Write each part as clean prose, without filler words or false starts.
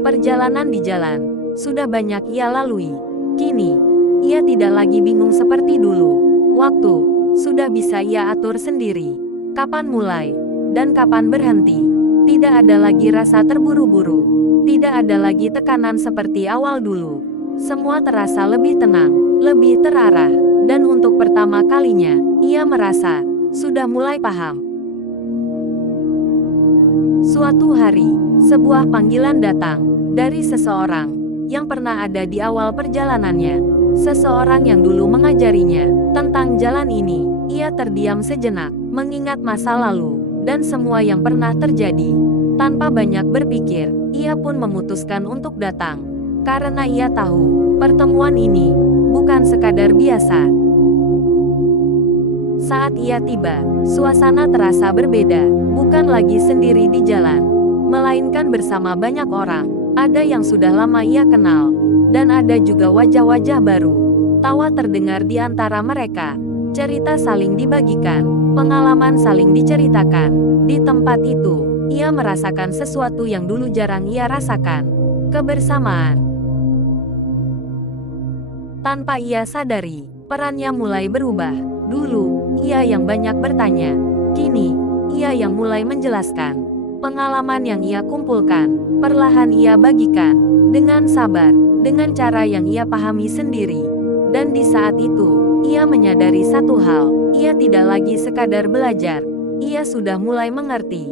Perjalanan di jalan sudah banyak ia lalui. Kini, ia tidak lagi bingung seperti dulu. Waktu sudah bisa ia atur sendiri. Kapan mulai dan kapan berhenti. Tidak ada lagi rasa terburu-buru. Tidak ada lagi tekanan seperti awal dulu. Semua terasa lebih tenang, lebih terarah. Dan untuk pertama kalinya, ia merasa sudah mulai paham. Suatu hari, sebuah panggilan datang dari seseorang yang pernah ada di awal perjalanannya. Seseorang yang dulu mengajarinya tentang jalan ini. Ia terdiam sejenak, mengingat masa lalu dan semua yang pernah terjadi. Tanpa banyak berpikir, ia pun memutuskan untuk datang. Karena ia tahu, pertemuan ini bukan sekadar biasa. Saat ia tiba, suasana terasa berbeda. Bukan lagi sendiri di jalan, melainkan bersama banyak orang. Ada yang sudah lama ia kenal, dan ada juga wajah-wajah baru. Tawa terdengar di antara mereka. Cerita saling dibagikan, pengalaman saling diceritakan. Di tempat itu, ia merasakan sesuatu yang dulu jarang ia rasakan. Kebersamaan. Tanpa ia sadari, perannya mulai berubah. Dulu, ia yang banyak bertanya. Kini, ia yang mulai menjelaskan. Pengalaman yang ia kumpulkan, perlahan ia bagikan. Dengan sabar, dengan cara yang ia pahami sendiri. Dan di saat itu, ia menyadari satu hal. Ia tidak lagi sekadar belajar. Ia sudah mulai mengerti.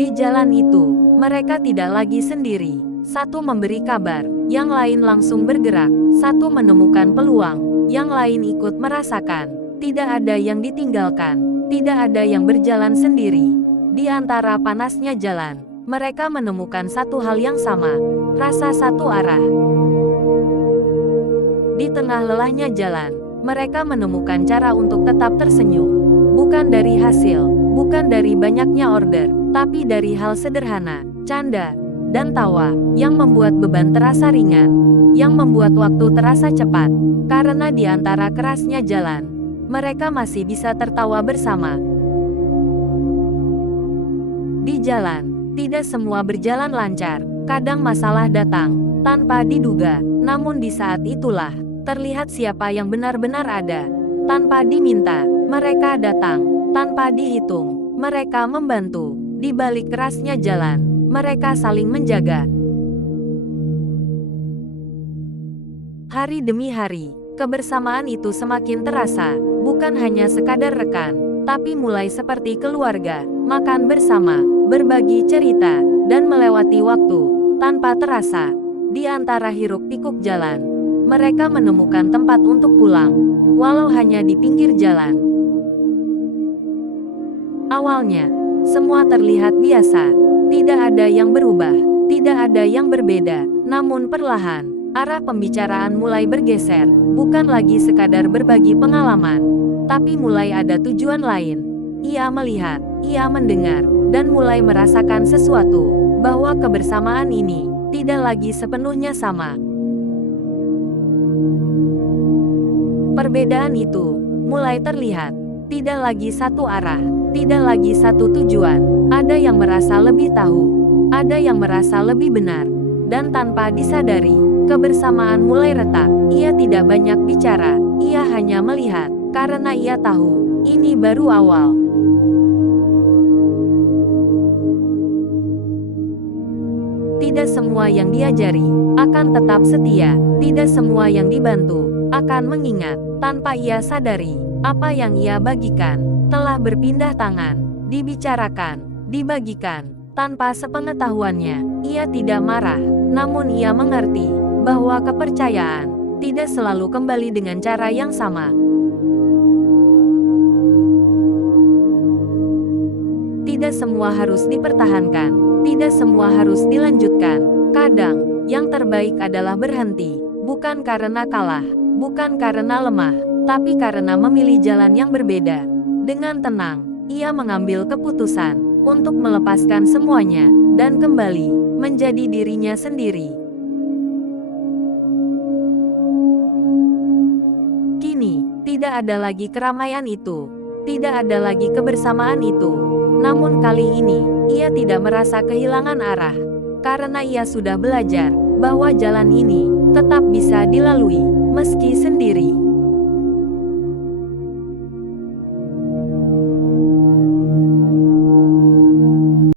Di jalan itu, mereka tidak lagi sendiri. Satu memberi kabar, yang lain langsung bergerak. Satu menemukan peluang, yang lain ikut merasakan. Tidak ada yang ditinggalkan, tidak ada yang berjalan sendiri. Di antara panasnya jalan, mereka menemukan satu hal yang sama, rasa satu arah. Di tengah lelahnya jalan, mereka menemukan cara untuk tetap tersenyum. Bukan dari hasil, bukan dari banyaknya order, tapi dari hal sederhana, canda, dan tawa, yang membuat beban terasa ringan, yang membuat waktu terasa cepat. Karena di antara kerasnya jalan, mereka masih bisa tertawa bersama. Di jalan, tidak semua berjalan lancar. Kadang masalah datang tanpa diduga. Namun di saat itulah terlihat siapa yang benar-benar ada. Tanpa diminta, mereka datang. Tanpa dihitung, mereka membantu. Di balik kerasnya jalan, mereka saling menjaga. Hari demi hari, kebersamaan itu semakin terasa. Bukan hanya sekadar rekan, tapi mulai seperti keluarga, makan bersama, berbagi cerita, dan melewati waktu. Tanpa terasa, di antara hiruk-pikuk jalan, mereka menemukan tempat untuk pulang, walau hanya di pinggir jalan. Awalnya, semua terlihat biasa, tidak ada yang berubah, tidak ada yang berbeda, namun perlahan, arah pembicaraan mulai bergeser, bukan lagi sekadar berbagi pengalaman, tapi mulai ada tujuan lain. Ia melihat, ia mendengar, dan mulai merasakan sesuatu, bahwa kebersamaan ini tidak lagi sepenuhnya sama. Perbedaan itu mulai terlihat, tidak lagi satu arah, tidak lagi satu tujuan. Ada yang merasa lebih tahu, ada yang merasa lebih benar, dan tanpa disadari, kebersamaan mulai retak. Ia tidak banyak bicara, ia hanya melihat, karena ia tahu, ini baru awal. Tidak semua yang diajari akan tetap setia, tidak semua yang dibantu akan mengingat. Tanpa ia sadari, apa yang ia bagikan telah berpindah tangan, dibicarakan, dibagikan. Tanpa sepengetahuannya, ia tidak marah, namun ia mengerti bahwa kepercayaan tidak selalu kembali dengan cara yang sama. Tidak semua harus dipertahankan, tidak semua harus dilanjutkan. Kadang, yang terbaik adalah berhenti, bukan karena kalah, bukan karena lemah, tapi karena memilih jalan yang berbeda. Dengan tenang, ia mengambil keputusan untuk melepaskan semuanya, dan kembali menjadi dirinya sendiri. Kini, tidak ada lagi keramaian itu, tidak ada lagi kebersamaan itu. Namun kali ini, ia tidak merasa kehilangan arah. Karena ia sudah belajar bahwa jalan ini tetap bisa dilalui, meski sendiri.